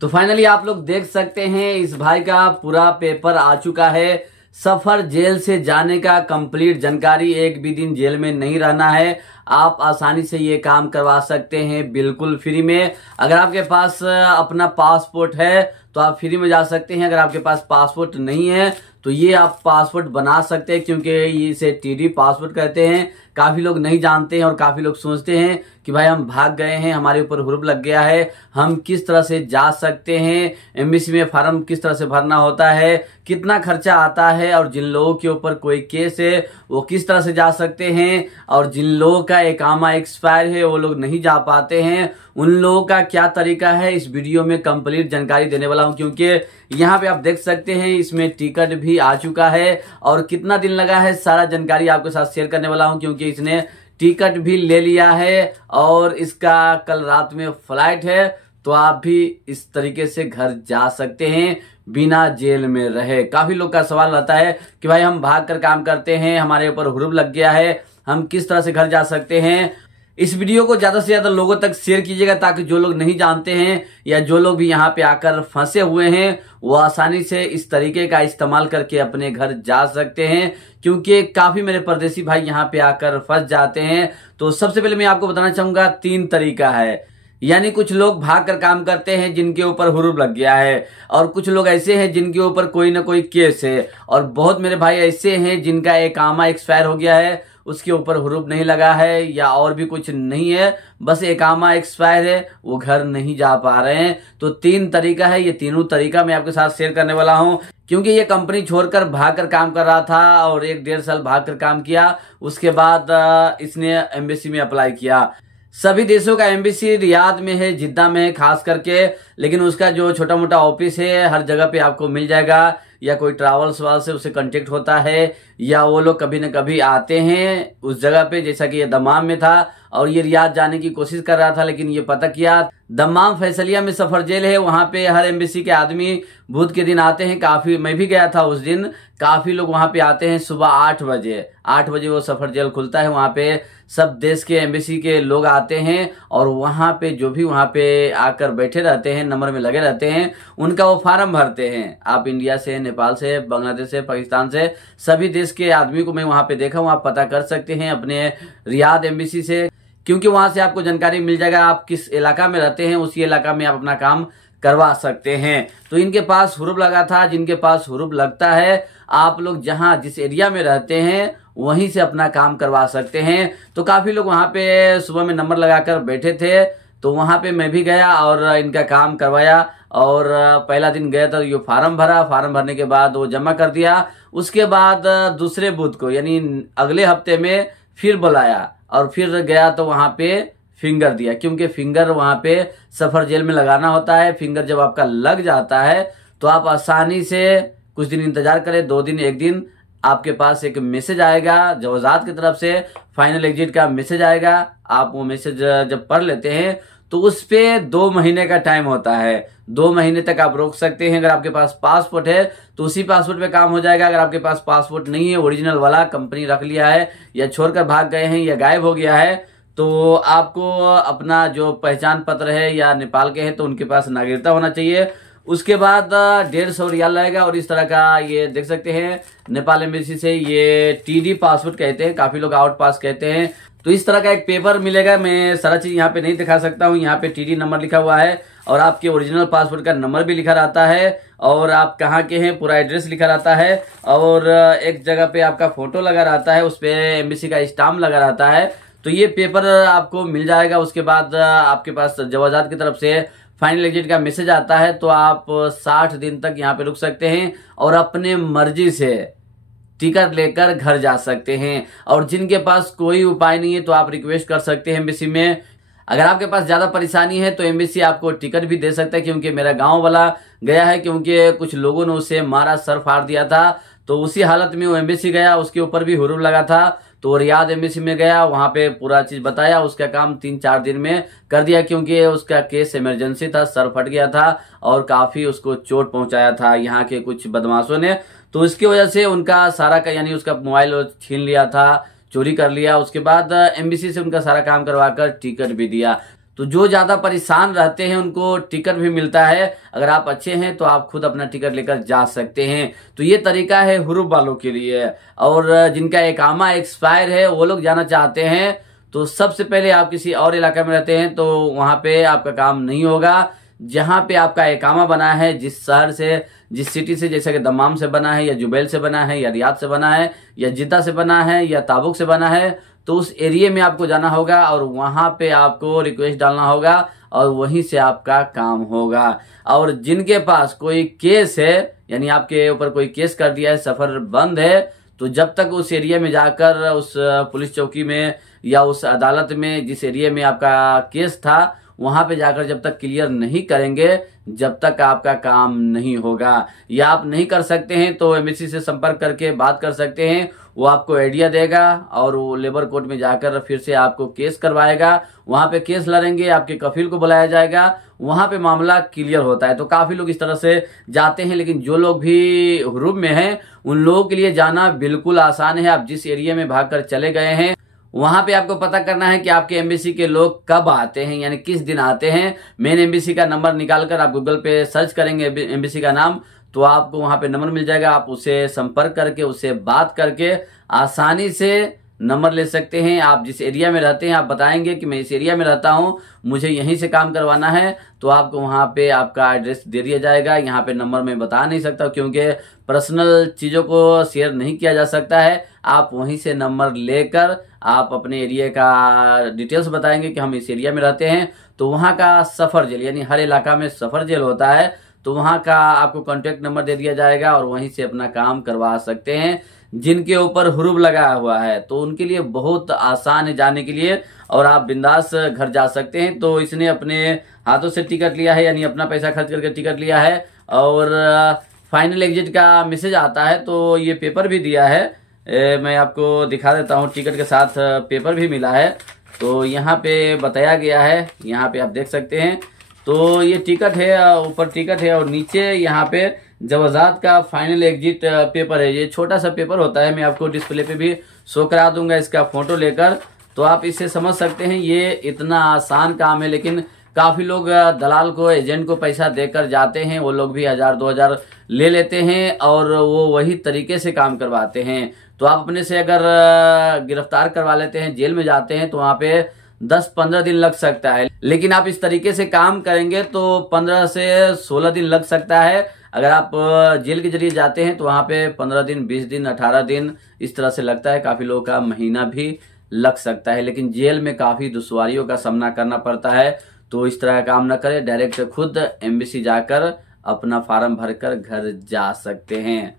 तो फाइनली आप लोग देख सकते हैं इस भाई का पूरा पेपर आ चुका है। सफर जेल से जाने का कंप्लीट जानकारी, एक भी दिन जेल में नहीं रहना है। आप आसानी से ये काम करवा सकते हैं बिल्कुल फ्री में। अगर आपके पास अपना पासपोर्ट है तो आप फ्री में जा सकते हैं। अगर आपके पास पासपोर्ट नहीं है तो ये आप पासपोर्ट बना सकते हैं, क्योंकि इसे टीडी पासपोर्ट कहते हैं। काफी लोग नहीं जानते हैं और काफी लोग सोचते हैं कि भाई हम भाग गए हैं, हमारे ऊपर हुरूप लग गया है, हम किस तरह से जा सकते हैं, एम्बेसी में फॉर्म किस तरह से भरना होता है, कितना खर्चा आता है, और जिन लोगों के ऊपर कोई केस है वो किस तरह से जा सकते हैं, और जिन लोगों का इकामा एक्सपायर है वो लोग नहीं जा पाते हैं, उन लोगों का क्या तरीका है, इस वीडियो में कंप्लीट जानकारी देने वाला हूं। क्योंकि यहाँ पे आप देख सकते हैं इसमें टिकट भी आ चुका है और कितना दिन लगा है सारा जानकारी आपके साथ शेयर करने वाला हूं, क्योंकि इसने टिकट भी ले लिया है और इसका कल रात में फ्लाइट है। तो आप भी इस तरीके से घर जा सकते हैं बिना जेल में रहे। काफी लोग का सवाल रहता है कि भाई हम भाग कर काम करते हैं, हमारे ऊपर हुरूप लग गया है, हम किस तरह से घर जा सकते हैं। इस वीडियो को ज्यादा से ज्यादा लोगों तक शेयर कीजिएगा, ताकि जो लोग नहीं जानते हैं या जो लोग भी यहाँ पे आकर फंसे हुए हैं वो आसानी से इस तरीके का इस्तेमाल करके अपने घर जा सकते हैं। क्योंकि काफी मेरे परदेसी भाई यहाँ पे आकर फंस जाते हैं। तो सबसे पहले मैं आपको बताना चाहूंगा 3 तरीका है। यानी कुछ लोग भाग कर काम करते हैं जिनके ऊपर हुरूप लग गया है, और कुछ लोग ऐसे हैं जिनके ऊपर कोई ना कोई केस है, और बहुत मेरे भाई ऐसे हैं जिनका इकामा एक्सपायर हो गया है, उसके ऊपर हुरूप नहीं लगा है या और भी कुछ नहीं है, बस इकामा एक्सपायर है, वो घर नहीं जा पा रहे हैं। तो 3 तरीका है, ये तीनों तरीका मैं आपके साथ शेयर करने वाला हूं। क्योंकि ये कंपनी छोड़कर भागकर काम कर रहा था और 1-1.5 साल भागकर काम किया, उसके बाद इसने एम्बेसी में अप्लाई किया। सभी देशों का एम्बेसी रियाद में है, जिद्दा में है खास करके, लेकिन उसका जो छोटा मोटा ऑफिस है हर जगह पे आपको मिल जाएगा, या कोई ट्रैवल्स वाले से उससे कांटेक्ट होता है, या वो लोग कभी न कभी आते हैं उस जगह पे। जैसा कि ये दमाम में था और ये रियाद जाने की कोशिश कर रहा था, लेकिन ये पता किया दमाम फैसलिया में सफर जेल है, वहां पे हर एम्बेसी के आदमी बुध के दिन आते हैं। काफी, मैं भी गया था उस दिन, काफी लोग वहां पे आते हैं सुबह 8 बजे वो सफर जेल खुलता है। वहां पे सब देश के एम्बेसी के लोग आते हैं और वहां पे जो भी वहां पे आकर बैठे रहते हैं, नंबर में लगे रहते हैं, उनका वो फार्म भरते हैं। आप इंडिया से, नेपाल से, बांग्लादेश से, पाकिस्तान से, सभी देश के आदमी को मैं वहां पे देखा हूं। आप पता कर सकते हैं अपने रियाद एम्बेसी से, क्योंकि वहां से आपको जानकारी मिल जाएगा आप किस इलाका में रहते हैं, उसी इलाका में आप अपना काम करवा सकते हैं। तो इनके पास हुरूप लगा था। जिनके पास हुरूप लगता है, आप लोग जहां जिस एरिया में रहते हैं वहीं से अपना काम करवा सकते हैं। तो काफी लोग वहां पे सुबह में नंबर लगाकर बैठे थे, तो वहां पे मैं भी गया और इनका काम करवाया। और पहला दिन गया था, ये फार्म भरा, फार्म भरने के बाद वो जमा कर दिया। उसके बाद दूसरे बुध को यानी अगले हफ्ते में फिर बुलाया और फिर गया तो वहां पे फिंगर दिया, क्योंकि फिंगर वहां पे सफर जेल में लगाना होता है। फिंगर जब आपका लग जाता है तो आप आसानी से कुछ दिन इंतजार करें, 2 दिन 1 दिन, आपके पास एक मैसेज आएगा जवाजात की तरफ से, फाइनल एग्जिट का मैसेज आएगा। आप वो मैसेज जब पढ़ लेते हैं तो उस पे 2 महीने का टाइम होता है। 2 महीने तक आप रोक सकते हैं। अगर आपके पास पासपोर्ट है तो उसी पासपोर्ट पे काम हो जाएगा। अगर आपके पास पासपोर्ट नहीं है, ओरिजिनल वाला कंपनी रख लिया है या छोड़कर भाग गए हैं या गायब हो गया है, तो आपको अपना जो पहचान पत्र है या नेपाल के हैं तो उनके पास नागरिकता होना चाहिए। उसके बाद 150 रियाल लगेगा। और इस तरह का ये देख सकते हैं नेपाल एम्बेसी से, ये टीडी पासपोर्ट कहते हैं, काफी लोग आउट पास कहते हैं। तो इस तरह का एक पेपर मिलेगा। मैं सारा चीज यहाँ पे नहीं दिखा सकता हूँ। यहाँ पे टीडी नंबर लिखा हुआ है और आपके ओरिजिनल पासपोर्ट का नंबर भी लिखा रहता है, और आप कहाँ के हैं पूरा एड्रेस लिखा रहता है, और एक जगह पे आपका फोटो लगा रहता है, उस पे एम्बेसी का स्टाम्प लगा रहता है। तो ये पेपर आपको मिल जाएगा। उसके बाद आपके पास जवाजात की तरफ से फाइनल एग्जिट का मैसेज आता है, तो आप 60 दिन तक यहाँ पे रुक सकते हैं और अपने मर्जी से टिकट लेकर घर जा सकते हैं। और जिनके पास कोई उपाय नहीं है तो आप रिक्वेस्ट कर सकते हैं एम्बेसी में। अगर आपके पास ज्यादा परेशानी है तो एम्बेसी आपको टिकट भी दे सकता है, क्योंकि मेरा गांव वाला गया है, क्योंकि कुछ लोगों ने उसे मारा, सर फाड़ दिया था। तो उसी हालत में वो एम्बेसी गया, उसके ऊपर भी हुरूप लगा था, तो रियाद एम्बेसी में गया, वहां पे पूरा चीज बताया, उसका काम 3-4 दिन में कर दिया, क्योंकि उसका केस इमरजेंसी था, सर फट गया था और काफी उसको चोट पहुंचाया था यहाँ के कुछ बदमाशों ने। तो इसकी वजह से उनका सारा का यानी उसका मोबाइल छीन लिया था, चोरी कर लिया। उसके बाद एम्बेसी से उनका सारा काम करवाकर टिकट भी दिया। तो जो ज्यादा परेशान रहते हैं उनको टिकट भी मिलता है। अगर आप अच्छे हैं तो आप खुद अपना टिकट लेकर जा सकते हैं। तो ये तरीका है हुरूप वालों के लिए। और जिनका इकामा एक्सपायर है वो लोग जाना चाहते हैं तो सबसे पहले आप किसी और इलाके में रहते हैं तो वहां पे आपका काम नहीं होगा। जहां पे आपका इकामा बना है, जिस शहर से, जिस सिटी से, जैसे कि दमाम से बना है या जुबैल से बना है या रियाद से बना है या जिद्दा से बना है या ताबुक से बना है, तो उस एरिया में आपको जाना होगा और वहां पे आपको रिक्वेस्ट डालना होगा और वहीं से आपका काम होगा। और जिनके पास कोई केस है, यानी आपके ऊपर कोई केस कर दिया है, सफर बंद है, तो जब तक उस एरिया में जाकर उस पुलिस चौकी में या उस अदालत में जिस एरिया में आपका केस था वहां पे जाकर जब तक क्लियर नहीं करेंगे, जब तक आपका काम नहीं होगा। या आप नहीं कर सकते हैं तो एम्बेसी से संपर्क करके बात कर सकते हैं, वो आपको आइडिया देगा और वो लेबर कोर्ट में जाकर फिर से आपको केस करवाएगा। वहां पे केस लड़ेंगे, आपके कफील को बुलाया जाएगा, वहां पे मामला क्लियर होता है। तो काफी लोग इस तरह से जाते हैं, लेकिन जो लोग भी हुरूप में हैं उन लोगों के लिए जाना बिल्कुल आसान है। आप जिस एरिया में भागकर चले गए हैं वहां पे आपको पता करना है कि आपके एम्बेसी के लोग कब आते हैं, यानी किस दिन आते हैं। मेन एम्बेसी का नंबर निकालकर आप गूगल पे सर्च करेंगे एम्बेसी का नाम, तो आपको वहां पे नंबर मिल जाएगा। आप उससे संपर्क करके, उससे बात करके आसानी से नंबर ले सकते हैं। आप जिस एरिया में रहते हैं आप बताएंगे कि मैं इस एरिया में रहता हूं, मुझे यहीं से काम करवाना है, तो आपको वहां पे आपका एड्रेस दे दिया जाएगा। यहाँ पे नंबर मैं बता नहीं सकता क्योंकि पर्सनल चीजों को शेयर नहीं किया जा सकता है। आप वहीं से नंबर लेकर आप अपने एरिया का डिटेल्स बताएंगे कि हम इस एरिया में रहते हैं, तो वहां का सफर जेल, यानी हर इलाका में सफर जेल होता है, तो वहां का आपको कॉन्टेक्ट नंबर दे दिया जाएगा और वहीं से अपना काम करवा सकते हैं। जिनके ऊपर हुरूप लगा हुआ है तो उनके लिए बहुत आसान है जाने के लिए और आप बिंदास घर जा सकते हैं। तो इसने अपने हाथों से टिकट लिया है, यानी अपना पैसा खर्च करके टिकट लिया है और फाइनल एग्जिट का मैसेज आता है। तो ये पेपर भी दिया है, मैं आपको दिखा देता हूँ, टिकट के साथ पेपर भी मिला है। तो यहाँ पे बताया गया है, यहाँ पे आप देख सकते हैं। तो ये टिकट है, ऊपर टिकट है और नीचे यहाँ पे जवाजात का फाइनल एग्जिट पेपर है। ये छोटा सा पेपर होता है, मैं आपको डिस्प्ले पे भी शो करा दूंगा इसका फोटो लेकर, तो आप इससे समझ सकते हैं ये इतना आसान काम है। लेकिन काफी लोग दलाल को, एजेंट को पैसा देकर जाते हैं, वो लोग भी 1000-2000 ले लेते हैं और वो वही तरीके से काम करवाते हैं। तो आप अपने से अगर गिरफ्तार करवा लेते हैं, जेल में जाते हैं, तो वहां पे 10-15 दिन लग सकता है। लेकिन आप इस तरीके से काम करेंगे तो 15 से 16 दिन लग सकता है। अगर आप जेल के जरिए जाते हैं तो वहां पे 15 दिन, 20 दिन, 18 दिन इस तरह से लगता है। काफी लोगों का महीना भी लग सकता है। लेकिन जेल में काफी दुश्वारियों का सामना करना पड़ता है, तो इस तरह का काम न करें, डायरेक्ट खुद एम्बेसी जाकर अपना फार्म भरकर घर जा सकते हैं।